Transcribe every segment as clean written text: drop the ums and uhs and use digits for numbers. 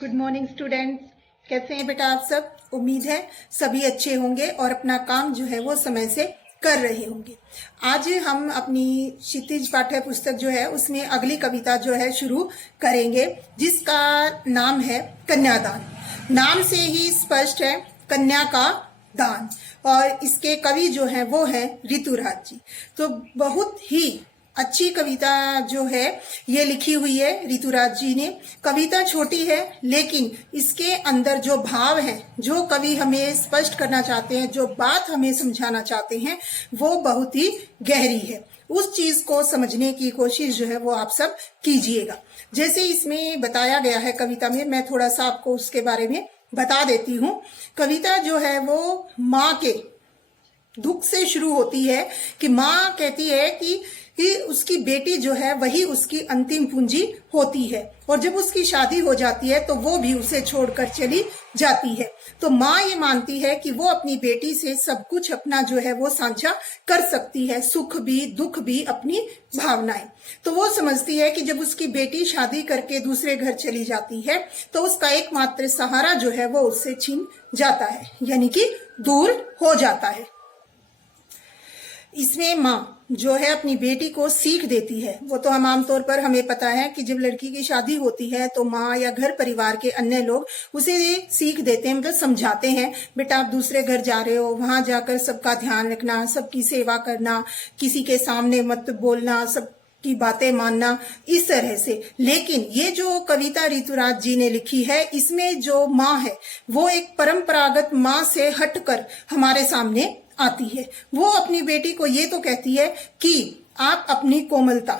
Good morning students. कैसे हैं बेटा आप सब? उम्मीद है सभी अच्छे होंगे और अपना काम जो है वो समय से कर रहे होंगे। आज हम अपनी क्षितिज पाठ्य पुस्तक जो है उसमें अगली कविता जो है शुरू करेंगे, जिसका नाम है कन्यादान। नाम से ही स्पष्ट है कन्या का दान, और इसके कवि जो है वो है ऋतुराज जी। तो बहुत ही अच्छी कविता जो है ये लिखी हुई है ऋतुराज जी ने। कविता छोटी है लेकिन इसके अंदर जो भाव है, जो कवि हमें स्पष्ट करना चाहते हैं, जो बात हमें समझाना चाहते हैं, वो बहुत ही गहरी है। उस चीज को समझने की कोशिश जो है वो आप सब कीजिएगा। जैसे इसमें बताया गया है कविता में, मैं थोड़ा सा आपको उसके बारे में बता देती हूँ। कविता जो है वो माँ के दुख से शुरू होती है कि माँ कहती है कि उसकी बेटी जो है वही उसकी अंतिम पूंजी होती है, और जब उसकी शादी हो जाती है तो वो भी उसे छोड़कर चली जाती है। तो माँ ये मानती है कि वो अपनी बेटी से सब कुछ अपना जो है वो साझा कर सकती है, सुख भी दुख भी, अपनी भावनाएं। तो वो समझती है कि जब उसकी बेटी शादी करके दूसरे घर चली जाती है तो उसका एकमात्र सहारा जो है वो उससे छीन जाता है, यानी कि दूर हो जाता है। इसमें माँ जो है अपनी बेटी को सीख देती है। वो तो हम आमतौर पर हमें पता है कि जब लड़की की शादी होती है तो माँ या घर परिवार के अन्य लोग उसे ये सीख देते हैं, मतलब समझाते हैं, बेटा आप दूसरे घर जा रहे हो, वहां जाकर सबका ध्यान रखना, सबकी सेवा करना, किसी के सामने मत बोलना, सब की बातें मानना, इस तरह से। लेकिन ये जो कविता ऋतुराज जी ने लिखी है, इसमें जो माँ है वो एक परंपरागत माँ से हटकर हमारे सामने आती है। वो अपनी बेटी को ये तो कहती है कि आप अपनी कोमलता,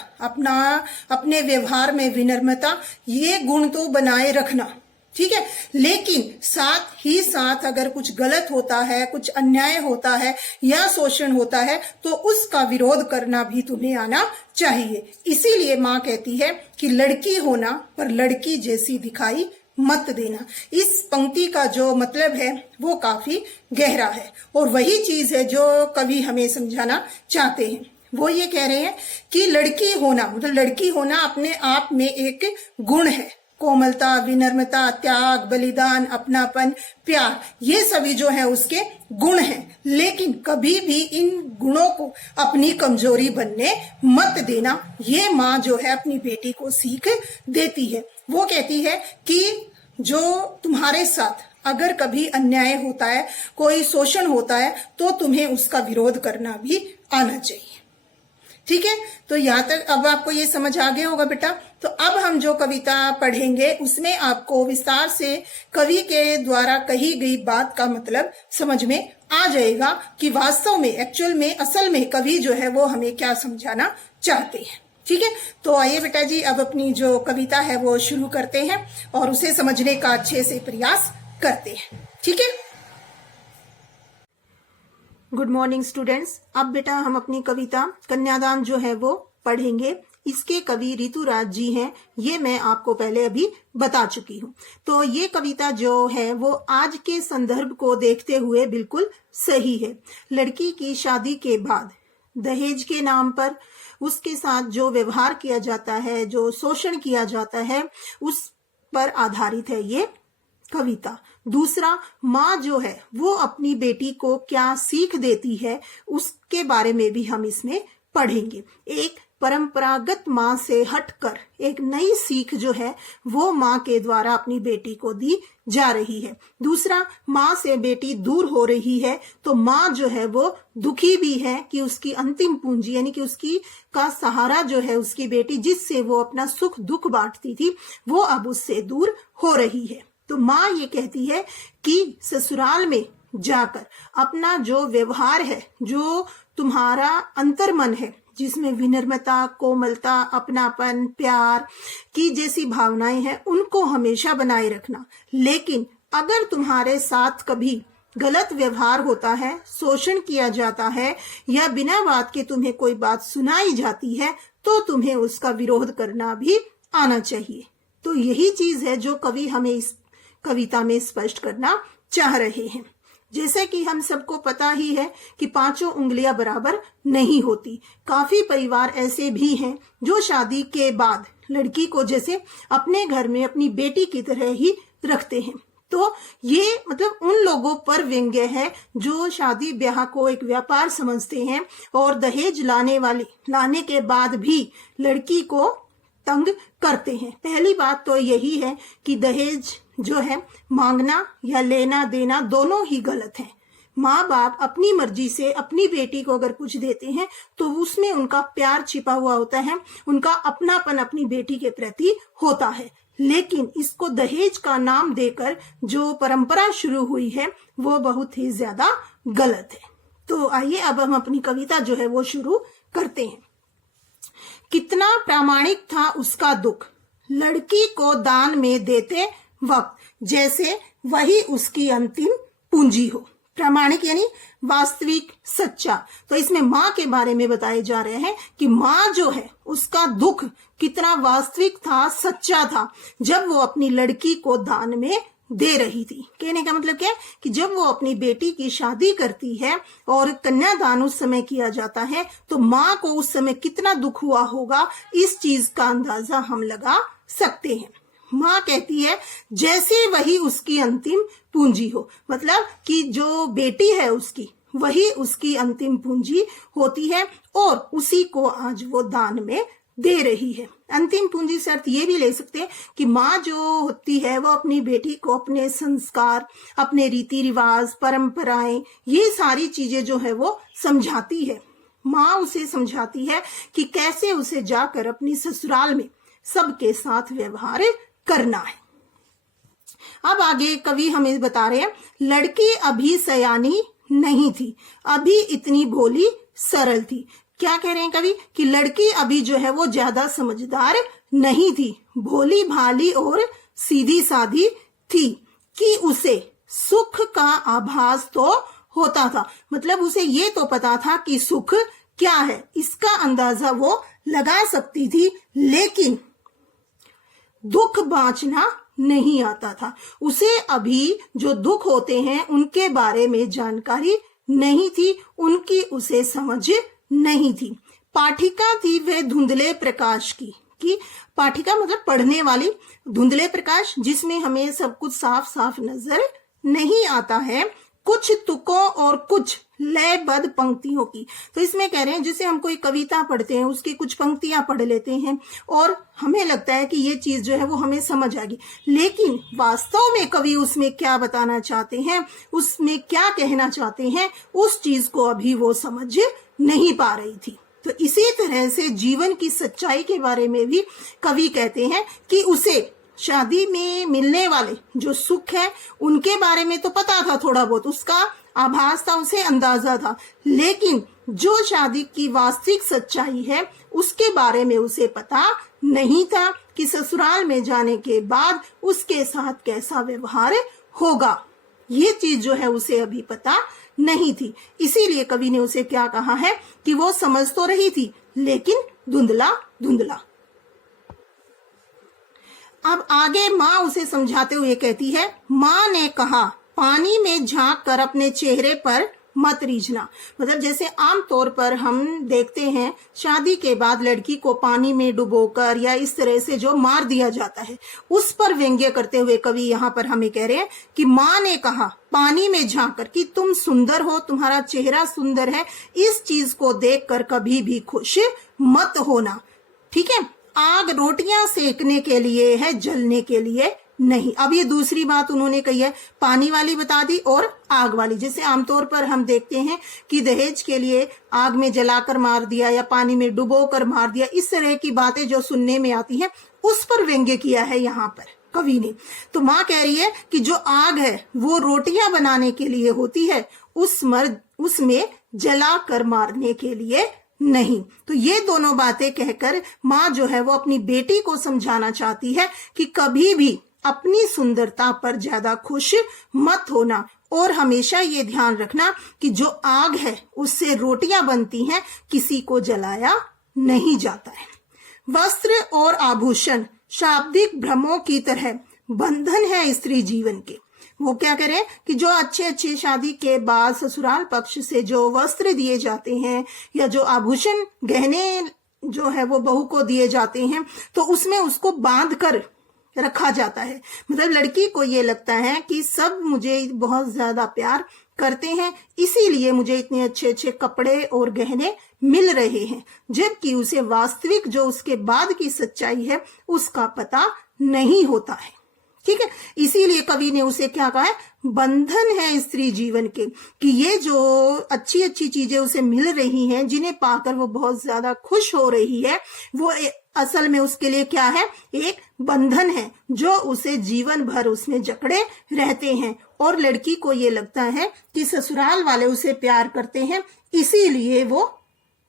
अपने व्यवहार में विनम्रता, ये गुण तो बनाए रखना, ठीक है, लेकिन साथ ही साथ अगर कुछ गलत होता है, कुछ अन्याय होता है या शोषण होता है तो उसका विरोध करना भी तुम्हें आना चाहिए। इसीलिए माँ कहती है कि लड़की होना पर लड़की जैसी दिखाई मत देना। इस पंक्ति का जो मतलब है वो काफी गहरा है, और वही चीज है जो कवि हमें समझाना चाहते हैं। वो ये कह रहे हैं कि लड़की होना मतलब लड़की होना अपने आप में एक गुण है। कोमलता, विनम्रता, त्याग, बलिदान, अपनापन, प्यार, ये सभी जो है उसके गुण हैं। लेकिन कभी भी इन गुणों को अपनी कमजोरी बनने मत देना, ये माँ जो है अपनी बेटी को सीख देती है। वो कहती है कि जो तुम्हारे साथ अगर कभी अन्याय होता है, कोई शोषण होता है, तो तुम्हें उसका विरोध करना भी आना चाहिए। ठीक है, तो यहाँ तक अब आपको ये समझ आ गया होगा बेटा। तो अब हम जो कविता पढ़ेंगे उसमें आपको विस्तार से कवि के द्वारा कही गई बात का मतलब समझ में आ जाएगा कि वास्तव में, एक्चुअल में, असल में कवि जो है वो हमें क्या समझाना चाहते हैं। ठीक है, तो आइए बेटा जी अब अपनी जो कविता है वो शुरू करते हैं और उसे समझने का अच्छे से प्रयास करते हैं। ठीक है, गुड मॉर्निंग स्टूडेंट्स। अब बेटा हम अपनी कविता कन्यादान जो है वो पढ़ेंगे। इसके कवि ऋतुराज जी हैं, ये मैं आपको पहले अभी बता चुकी हूँ। तो ये कविता जो है वो आज के संदर्भ को देखते हुए बिल्कुल सही है। लड़की की शादी के बाद दहेज के नाम पर उसके साथ जो व्यवहार किया जाता है, जो शोषण किया जाता है, उस पर आधारित है ये कविता। दूसरा, माँ जो है वो अपनी बेटी को क्या सीख देती है उसके बारे में भी हम इसमें पढ़ेंगे। एक परंपरागत माँ से हटकर एक नई सीख जो है वो माँ के द्वारा अपनी बेटी को दी जा रही है। दूसरा, माँ से बेटी दूर हो रही है तो माँ जो है वो दुखी भी है कि उसकी अंतिम पूंजी यानी कि उसकी का सहारा जो है उसकी बेटी, जिससे वो अपना सुख दुख बांटती थी, वो अब उससे दूर हो रही है। तो माँ ये कहती है कि ससुराल में जाकर अपना जो व्यवहार है, जो तुम्हारा अंतर्मन है, जिसमें विनम्रता, कोमलता, अपनापन, प्यार की जैसी भावनाएं हैं, उनको हमेशा बनाए रखना। लेकिन अगर तुम्हारे साथ कभी गलत व्यवहार होता है, शोषण किया जाता है या बिना बात के तुम्हें कोई बात सुनाई जाती है, तो तुम्हें उसका विरोध करना भी आना चाहिए। तो यही चीज है जो कवि हमें इस कविता में स्पष्ट करना चाह रहे हैं। जैसे कि हम सबको पता ही है कि पांचों उंगलियां बराबर नहीं होती। काफी परिवार ऐसे भी हैं जो शादी के बाद लड़की को जैसे अपने घर में अपनी बेटी की तरह ही रखते हैं। तो ये मतलब उन लोगों पर व्यंग्य है जो शादी ब्याह को एक व्यापार समझते हैं और दहेज लाने के बाद भी लड़की को तंग करते हैं। पहली बात तो यही है कि दहेज जो है मांगना या लेना देना दोनों ही गलत है। माँ बाप अपनी मर्जी से अपनी बेटी को अगर कुछ देते हैं तो उसमें उनका प्यार छिपा हुआ होता है, उनका अपनापन अपनी बेटी के प्रति होता है। लेकिन इसको दहेज का नाम देकर जो परंपरा शुरू हुई है वो बहुत ही ज्यादा गलत है। तो आइए अब हम अपनी कविता जो है वो शुरू करते हैं। कितना प्रामाणिक था उसका दुख, लड़की को दान में देते वक्त, जैसे वही उसकी अंतिम पूंजी हो। प्रामाणिक यानी वास्तविक, सच्चा। तो इसमें माँ के बारे में बताए जा रहे हैं कि माँ जो है उसका दुख कितना वास्तविक था, सच्चा था, जब वो अपनी लड़की को दान में दे रही थी। कहने का मतलब क्या है कि जब वो अपनी बेटी की शादी करती है और कन्यादान उस समय किया जाता है तो माँ को उस समय कितना दुख हुआ होगा, इस चीज का अंदाजा हम लगा सकते हैं। माँ कहती है जैसे वही उसकी अंतिम पूंजी हो, मतलब कि जो बेटी है उसकी वही उसकी अंतिम पूंजी होती है और उसी को आज वो दान में दे रही है। अंतिम पूंजी से अर्थ ये भी ले सकते हैं कि माँ जो होती है वो अपनी बेटी को अपने संस्कार, अपने रीति रिवाज, परंपराएं, ये सारी चीजें जो है वो समझाती है। माँ उसे समझाती है कि कैसे उसे जाकर अपनी ससुराल में सबके साथ व्यवहार करना है। अब आगे कवि हमें बता रहे हैं, लड़की अभी सयानी नहीं थी, अभी इतनी भोली सरल थी। क्या कह रहे हैं कवि कि लड़की अभी जो है वो ज्यादा समझदार नहीं थी, भोली भाली और सीधी सादी थी कि उसे सुख का आभास तो होता था। मतलब उसे ये तो पता था कि सुख क्या है, इसका अंदाजा वो लगा सकती थी, लेकिन दुख बांचना नहीं आता था। उसे अभी जो दुख होते हैं उनके बारे में जानकारी नहीं थी, उनकी उसे समझ नहीं थी। पाठिका थी वह धुंधले प्रकाश की पाठिका मतलब पढ़ने वाली, धुंधले प्रकाश जिसमें हमें सब कुछ साफ साफ नजर नहीं आता है, कुछ तुकों और कुछ लयबद्ध पंक्तियों की। तो इसमें कह रहे हैं जैसे हम कोई कविता पढ़ते हैं, उसकी कुछ पंक्तियां पढ़ लेते हैं और हमें लगता है कि ये चीज जो है वो हमें समझ आ गई, लेकिन वास्तव में कवि उसमें क्या बताना चाहते हैं, उसमें क्या कहना चाहते हैं, उस चीज को अभी वो समझ नहीं पा रही थी। तो इसी तरह से जीवन की सच्चाई के बारे में भी कवि कहते हैं कि उसे शादी में मिलने वाले जो सुख है उनके बारे में तो पता था, थोड़ा बहुत उसका आभास था, उसे अंदाजा था, लेकिन जो शादी की वास्तविक सच्चाई है उसके बारे में उसे पता नहीं था कि ससुराल में जाने के बाद उसके साथ कैसा व्यवहार होगा। ये चीज जो है उसे अभी पता नहीं थी। इसीलिए कवि ने उसे क्या कहा है कि वो समझ तो रही थी लेकिन धुंधला धुंधला। अब आगे माँ उसे समझाते हुए कहती है, माँ ने कहा पानी में झांक कर अपने चेहरे पर मत रीझना। मतलब जैसे आमतौर पर हम देखते हैं शादी के बाद लड़की को पानी में डुबोकर या इस तरह से जो मार दिया जाता है, उस पर व्यंग्य करते हुए कवि यहाँ पर हमें कह रहे हैं कि माँ ने कहा पानी में झांक कर कि तुम सुंदर हो, तुम्हारा चेहरा सुंदर है, इस चीज को देखकर कभी भी खुश मत होना। ठीक है, आग रोटियां सेकने के लिए है, जलने के लिए नहीं। अब ये दूसरी बात उन्होंने कही है, पानी वाली बता दी और आग वाली। जैसे आमतौर पर हम देखते हैं कि दहेज के लिए आग में जलाकर मार दिया या पानी में डुबोकर मार दिया, इस तरह की बातें जो सुनने में आती हैं उस पर व्यंग्य किया है यहाँ पर कवि ने। तो माँ कह रही है कि जो आग है वो रोटियां बनाने के लिए होती है, उसमें जलाकर मारने के लिए नहीं। तो ये दोनों बातें कहकर माँ जो है वो अपनी बेटी को समझाना चाहती है कि कभी भी अपनी सुंदरता पर ज्यादा खुश मत होना और हमेशा ये ध्यान रखना कि जो आग है उससे रोटियां बनती हैं, किसी को जलाया नहीं जाता है। वस्त्र और आभूषण शाब्दिक भ्रमों की तरह बंधन है स्त्री जीवन के। वो क्या करें कि जो अच्छे अच्छे शादी के बाद ससुराल पक्ष से जो वस्त्र दिए जाते हैं या जो आभूषण गहने जो है वो बहू को दिए जाते हैं, तो उसमें उसको बांध कर रखा जाता है। मतलब लड़की को ये लगता है कि सब मुझे बहुत ज्यादा प्यार करते हैं, इसीलिए मुझे इतने अच्छे अच्छे कपड़े और गहने मिल रहे हैं, जबकि उसे वास्तविक जो उसके बाद की सच्चाई है उसका पता नहीं होता है। ठीक है, इसीलिए कवि ने उसे क्या कहा है, बंधन है स्त्री जीवन के, कि ये जो अच्छी अच्छी चीजें उसे मिल रही हैं, जिन्हें पाकर वो बहुत ज्यादा खुश हो रही है, वो असल में उसके लिए क्या है, एक बंधन है जो उसे जीवन भर उसमें जकड़े रहते हैं। और लड़की को ये लगता है कि ससुराल वाले उसे प्यार करते हैं, इसीलिए वो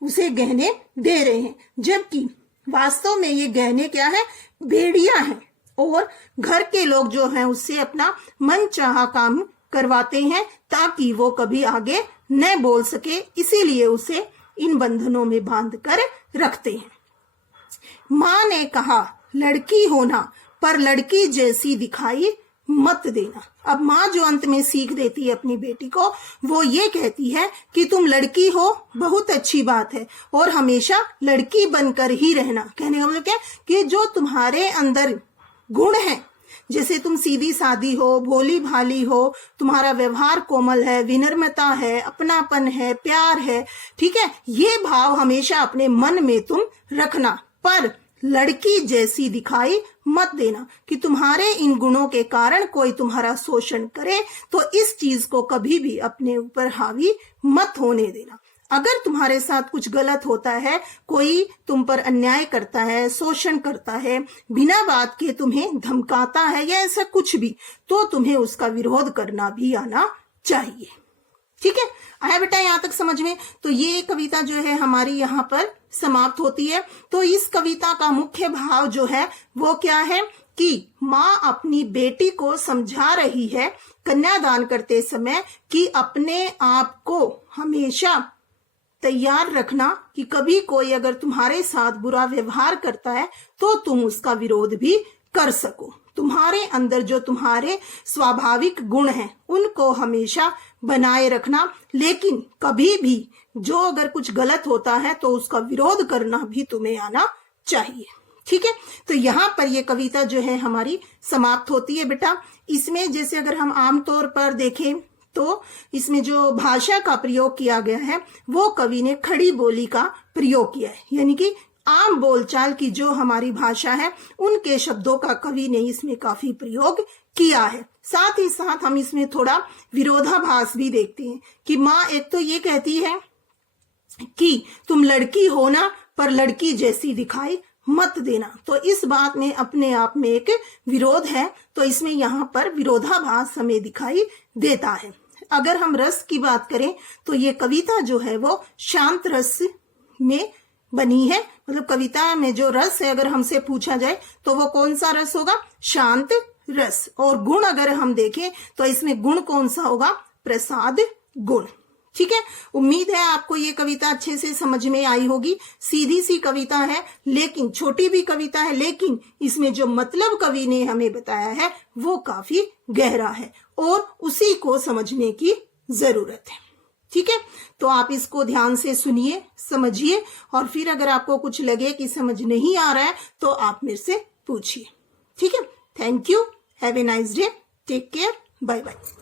उसे गहने दे रहे हैं, जबकि वास्तव में ये गहने क्या है, बेड़ियां हैं, और घर के लोग जो हैं उससे अपना मनचाहा काम करवाते हैं ताकि वो कभी आगे न बोल सके, इसीलिए उसे इन बंधनों में बांध कर रखते हैं। माँ ने कहा लड़की होना पर लड़की जैसी दिखाई मत देना। अब माँ जो अंत में सीख देती है अपनी बेटी को, वो ये कहती है कि तुम लड़की हो, बहुत अच्छी बात है, और हमेशा लड़की बनकर ही रहना। कहने का मतलब क्या, कि जो तुम्हारे अंदर गुण है, जैसे तुम सीधी सादी हो, भोली भाली हो, तुम्हारा व्यवहार कोमल है, विनम्रता है, अपनापन है, प्यार है, ठीक है, ये भाव हमेशा अपने मन में तुम रखना, पर लड़की जैसी दिखाई मत देना, कि तुम्हारे इन गुणों के कारण कोई तुम्हारा शोषण करे तो इस चीज को कभी भी अपने ऊपर हावी मत होने देना। अगर तुम्हारे साथ कुछ गलत होता है, कोई तुम पर अन्याय करता है, शोषण करता है, बिना बात के तुम्हें धमकाता है या ऐसा कुछ भी, तो तुम्हें उसका विरोध करना भी आना चाहिए। ठीक है, आया बेटा यहाँ तक समझ में? तो ये कविता जो है हमारी यहाँ पर समाप्त होती है। तो इस कविता का मुख्य भाव जो है वो क्या है, कि माँ अपनी बेटी को समझा रही है कन्यादान करते समय कि अपने आप को हमेशा तैयार रखना कि कभी कोई अगर तुम्हारे साथ बुरा व्यवहार करता है तो तुम उसका विरोध भी कर सको। तुम्हारे अंदर जो तुम्हारे स्वाभाविक गुण हैं उनको हमेशा बनाए रखना, लेकिन कभी भी जो अगर कुछ गलत होता है तो उसका विरोध करना भी तुम्हें आना चाहिए। ठीक है, तो यहाँ पर ये कविता जो है हमारी समाप्त होती है बेटा। इसमें जैसे अगर हम आमतौर पर देखें तो इसमें जो भाषा का प्रयोग किया गया है वो कवि ने खड़ी बोली का प्रयोग किया है, यानी कि आम बोलचाल की जो हमारी भाषा है उनके शब्दों का कवि ने इसमें काफी प्रयोग किया है। साथ ही साथ हम इसमें थोड़ा विरोधाभास भी देखते हैं कि माँ एक तो ये कहती है कि तुम लड़की हो ना, पर लड़की जैसी दिखाई मत देना, तो इस बात में अपने आप में एक विरोध है, तो इसमें यहाँ पर विरोधाभास हमें दिखाई देता है। अगर हम रस की बात करें तो ये कविता जो है वो शांत रस में बनी है, मतलब कविता में जो रस है अगर हमसे पूछा जाए तो वो कौन सा रस होगा, शांत रस। और गुण अगर हम देखें तो इसमें गुण कौन सा होगा, प्रसाद गुण। ठीक है, उम्मीद है आपको ये कविता अच्छे से समझ में आई होगी। सीधी सी कविता है, लेकिन छोटी भी कविता है, लेकिन इसमें जो मतलब कवि ने हमें बताया है वो काफी गहरा है और उसी को समझने की जरूरत है। ठीक है, तो आप इसको ध्यान से सुनिए, समझिए, और फिर अगर आपको कुछ लगे कि समझ नहीं आ रहा है तो आप मेरे से पूछिए। ठीक है, thank you, have a nice day, take care, bye bye.